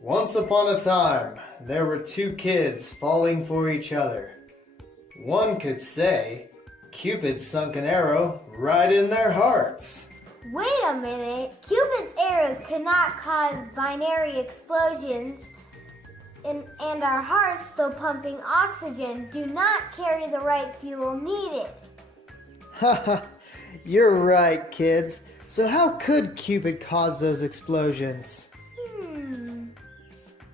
Once upon a time, there were two kids falling for each other. One could say, Cupid sunk an arrow right in their hearts. Wait a minute. Cupid's arrows could not cause binary explosions, and our hearts, though pumping oxygen, do not carry the right fuel needed. Haha, you're right, kids. So how could Cupid cause those explosions?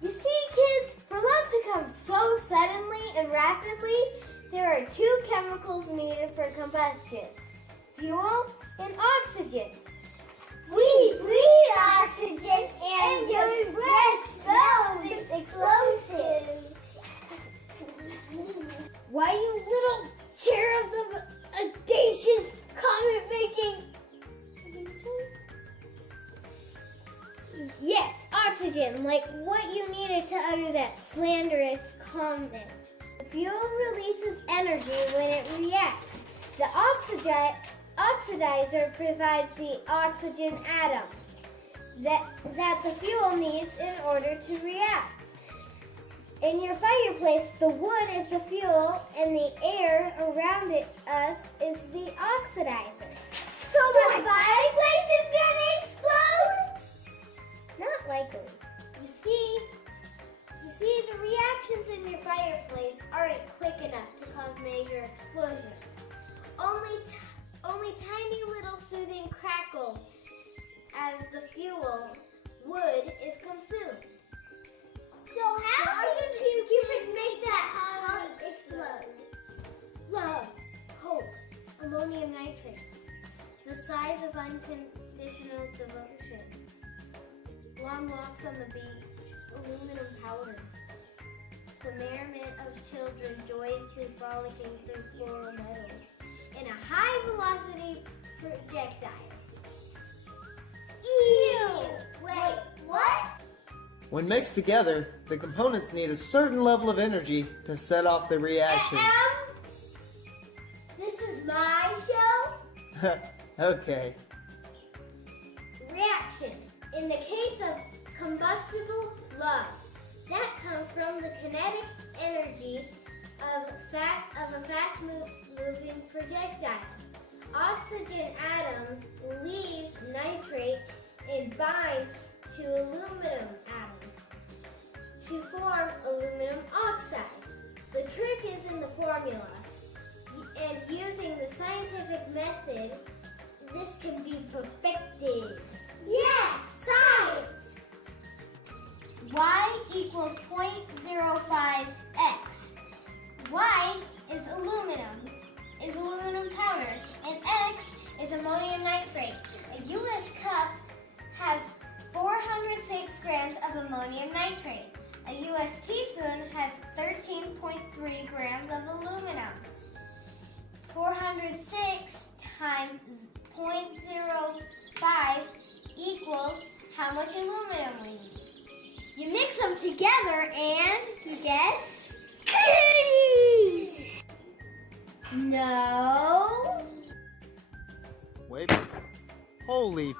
You see, kids, for love to come so suddenly and rapidly, there are two chemicals needed for combustion: fuel and oxygen. We breathe oxygen and your breath smells explosive. Why, you little cherubs of audacious comment-making... Yes, oxygen, like what you needed to utter that slanderous comment. The fuel releases energy when it reacts. The oxidizer provides the oxygen atoms that the fuel needs in order to react. In your fireplace, the wood is the fuel and the air around us is the oxidizer. So my fireplace is gonna explode? Not likely. You see, the reactions in your fireplace aren't quick enough to cause major explosions. Only tiny little soothing crackles as the fuel, wood, is consumed. So how did Cupid make that heart explode? Love, hope, ammonium nitrate, the size of unconditional devotion. Long walks on the beach, aluminum powder, the merriment of children joyously frolicking through floral meadows, and a high-velocity projectile. Ew! Wait, what? When mixed together, the components need a certain level of energy to set off the reaction. This is my show? Okay. Reaction. In the case of combustible love, that comes from the kinetic energy of a fast-moving projectile. Oxygen atoms leaves nitrate and binds to aluminum atoms to form aluminum oxide. The trick is in the formula, and using the scientific method, this can be perfected. Yes, science! Y equals 0.05x. Y is aluminum powder, and X is ammonium nitrate. A U.S. cup has 406 grams of ammonium nitrate. A U.S. teaspoon has 13.3 grams of aluminum. 406 times 0.05 equals how much aluminum we need. You mix them together and guess? No. Wait. Holy